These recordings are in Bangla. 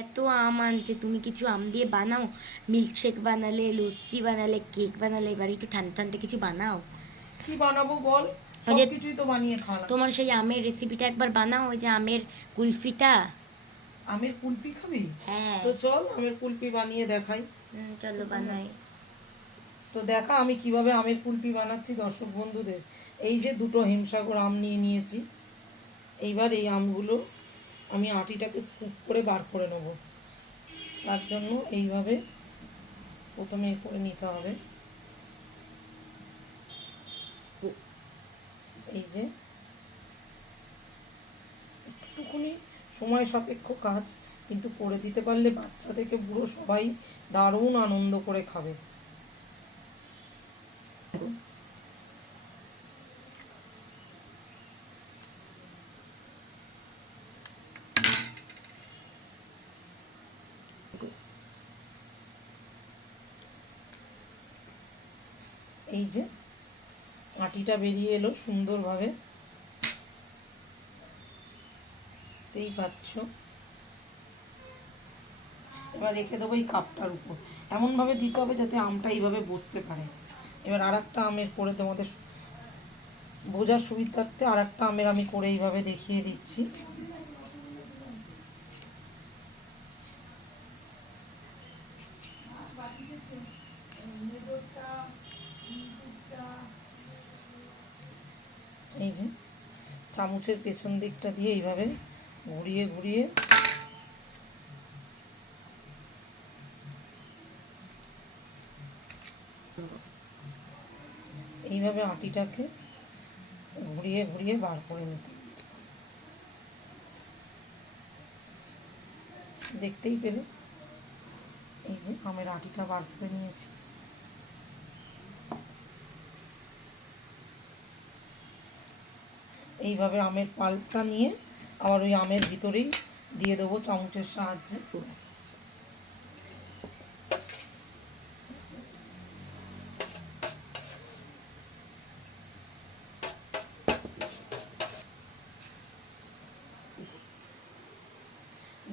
এত আম আনছে, তুমি কিছু আম দিয়ে বানাও। মিল্কশেক বানালে, লস্যি বানালে, কেক বানালে, এবার একটু ঠান্ডা ঠান্ডা কিছু বানাও। কি বানাবো বল? ওই যে সবকিছুই তো বানিয়ে খাওয়া তোমার সেই আমের রেসিপিটা একবার বানাও, ওই যে আমের কুলফিটা। আমের কুলপি খাবি? হ্যাঁ। তো চল আমের কুলপি বানিয়ে দেখাই। চলো বানাই। তো দেখা আমি কিভাবে আমের কুলপি বানাচ্ছি দর্শক বন্ধুদের। এই যে দুটো হিমসাগর আম নিয়ে নিয়েছি। এইবার এই আমগুলো আমি আটিটাকে স্কুপ করে বার করে নেব। তার জন্য এইভাবে প্রথমে করে নিতে হবে। এই যে একটুখানি সময় সাপেক্ষ কাজ, কিন্তু করে দিতে পারলে বাচ্চা থেকে বুড়ো সবাই দারুণ আনন্দ করে খাবে। এই যে আটিটা বেরিয়ে এলো সুন্দরভাবে, দেখতেই পাচ্ছ। এবার রেখে দেবো এই কাপটার উপর, এমনভাবে দিতে হবে যাতে আমটা এইভাবে বসতে পারে। এবার আর একটা আমের করে তোমাদের বোঝার সুবিধার্থে আর একটা আমের আমি করে এইভাবে দেখিয়ে দিচ্ছি। এই যে চামচের পেছন দিকটা দিয়ে এইভাবে ঘুরিয়ে ঘুরিয়ে এইভাবে আটিটাকে ঘুরিয়ে ঘুরিয়ে বার করে নিতে, দেখতেই পেলে। এই যে আমের আটিটা বার করে নিয়েছি। এইভাবে আমের পাল্পটা নিয়ে আবার ওই আমের ভিতরেই দিয়ে দেবো চামচের সাহায্যে।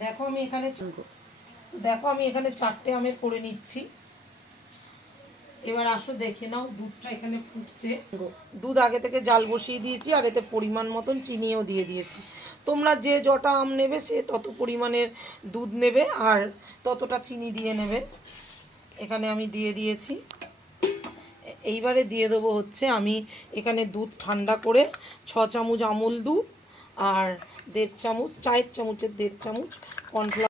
দেখো আমি এখানে চারটে আমের করে নিচ্ছি। এবার আসো দেখে নাও, দুধটা এখানে ফুটছে। দুধ আগে থেকে জাল বসিয়ে দিয়েছি, আর এতে পরিমাণ মতন চিনিও দিয়ে দিয়েছি। তোমরা যে যটা আম নেবে সে তত পরিমাণের দুধ নেবে আর ততটা চিনি দিয়ে নেবে। এখানে আমি দিয়ে দিয়েছি। এইবারে দিয়ে দেবো হচ্ছে, আমি এখানে দুধ ঠান্ডা করে 6 চামচ আমুল দুধ আর 1.5 চামচ, চায়ের চামচের 1.5 চামচ কর্নফ্লাওয়ার